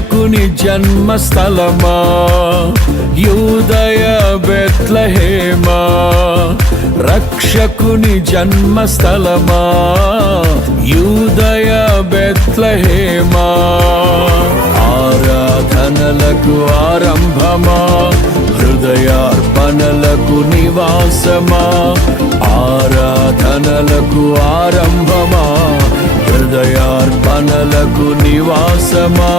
రక్షకుని జన్మస్థలమా యూదయ బెత్లెహేమా, రక్షకుని జన్మస్థలమా యూదయ బెత్లెహేమా. ఆరాధనలకు ఆరంభమా, హృదయార్పణలకు నివాసమా, ఆరాధనలకు ఆరంభమా, హృదయార్పణలకు నివాసమా.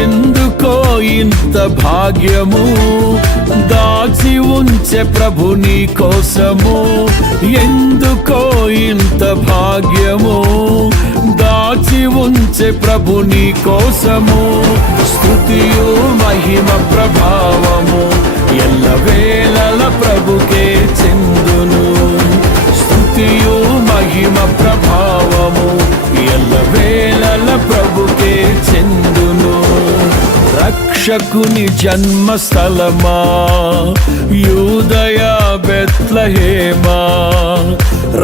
ఎందుకో ఇంత భాగ్యము దాచి ఉంచే ప్రభు నీ కోసము, ఎందుకో ఇంత భాగ్యము దాచి ఉంచే ప్రభు నీ కోసము. స్తుతియు మహిమ ప్రభావము ఎల్లవేళల ప్రభుకే చెందును, స్తుతియు మహిమ ప్రభావము ఎల్లవేళల ప్రభుకే చెందును. రక్షకుని జన్మస్థలమా యూదయ బెత్లెహేమా,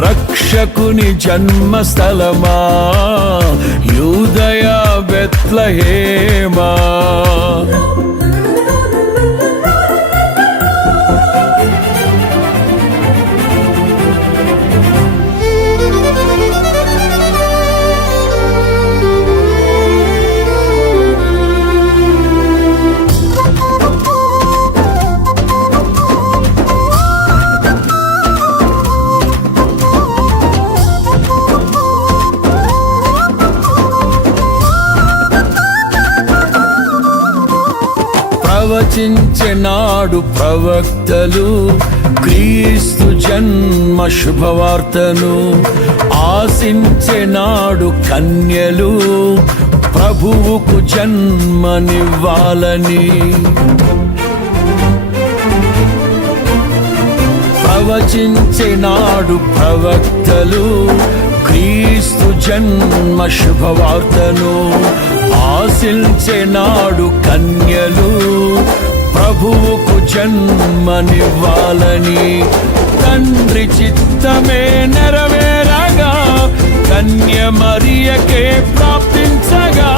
రక్షకుని జన్మస్థలమా యూదయ బెత్లెహేమా. ప్రవచించెనాడు ప్రవక్తలు క్రీస్తు జన్మ శుభవార్తను, ఆశించెనాడు కన్యలు ప్రభువుకు జన్మనివ్వాలని. ప్రవచించెనాడు ప్రవక్తలు క్రీస్తు జన్మ శుభవార్తను, ఆశించెనాడు కన్యలు ప్రభువుకు జన్మనివ్వాలని. తండ్రి చిత్తమే నెరవేరగా కన్య మరియకే ప్రాప్తించగా,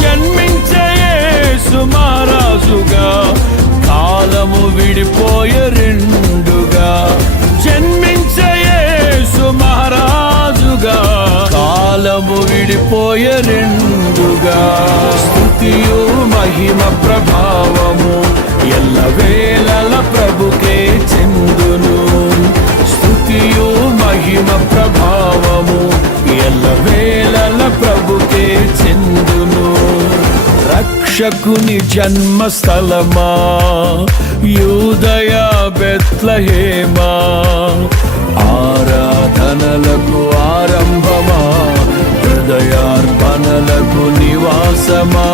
జన్మించే యేసు మహారాజుగా కాలము విడిపోయే రెండుగా, జన్మించే యేసు మహారాజుగా కాలము విడిపోయే రెండుగా. స్తుతియు మహిమ ప్రభావము ఎల్లవేళల ప్రభుకే చెందును, స్తుతియు మహిమ ప్రభావము ఎల్లవేళల ప్రభుకే చెందును. రక్షకుని జన్మస్థలమా యూదయ బెత్లెహేమా, ఆరాధనలకు ఆరంభమా, హృదయార్పణలకు నివాసమా.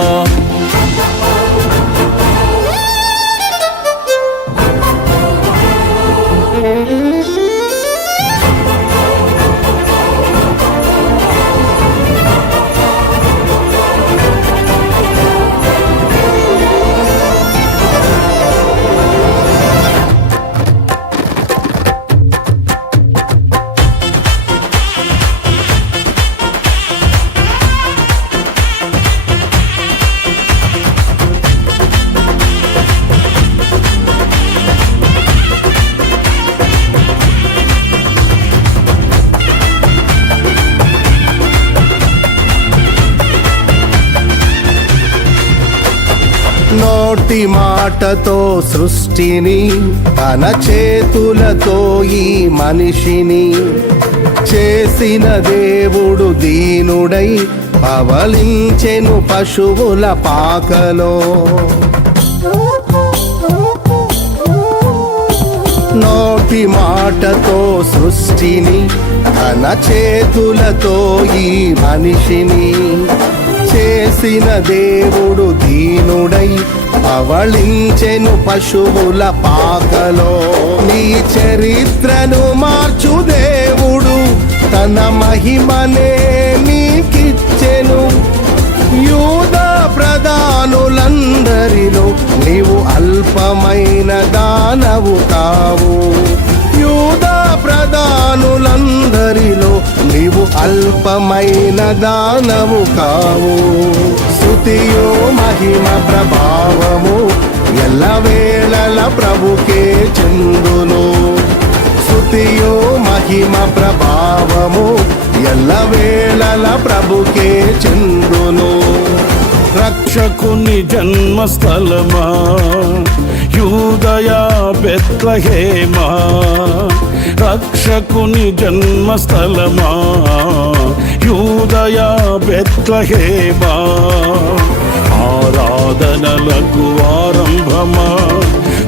నోటి మాటతో సృష్టిని, తన చేతులతో ఈ మనిషిని చేసిన దేవుడు దీనుడై పవలించెను పశువుల పాకలో. నోటి మాటతో సృష్టిని, తన చేతులతో ఈ మనిషిని చేసిన దేవుడు దీనుడై పవళించెను పశువుల పాకలో. నీ చరిత్రను మార్చు దేవుడు తన మహిమనే నీకిచ్చెను. యూదా ప్రధానులందరిలో నీవు అల్పమైన దానవు కావు. యూదా ప్రధానులందరిలో నీవు అల్పమైన దానవు కావు. స్తుతియు మహిమ ప్రభావము ఎల్లవేళల ప్రభుకే చెందును. స్తుతియు మహిమ ప్రభావము ఎల్లవేళల ప్రభుకే చెందును. రక్షకుని జన్మస్థలమా యూదయ బెత్లహేమా, రక్షకుని జన్మస్థలమా యూదయ బెత్లహేమా, ఆరాధనలకు ఆరంభమా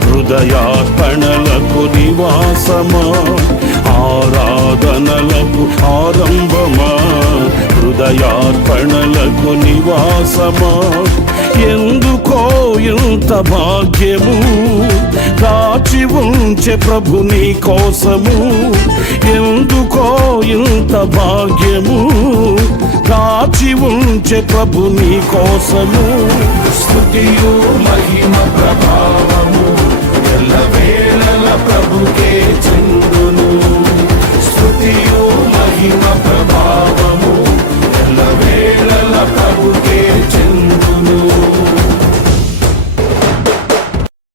హృదయార్పణలకు నివాసమా, ఆరాధనలకు ఆరంభమా హృదయార్పణలకు నివాసమా. ఎందుకో ఇంత భాగ్యము దాచి ఉంచే ప్రభు నీ కోసము, ఎందుకో ఇంత భాగ్యము దాచి ఉంచే ప్రభు నీ కోసము. స్తుతియు మహిమ ప్రభావము ఎల్లవేళల ప్రభు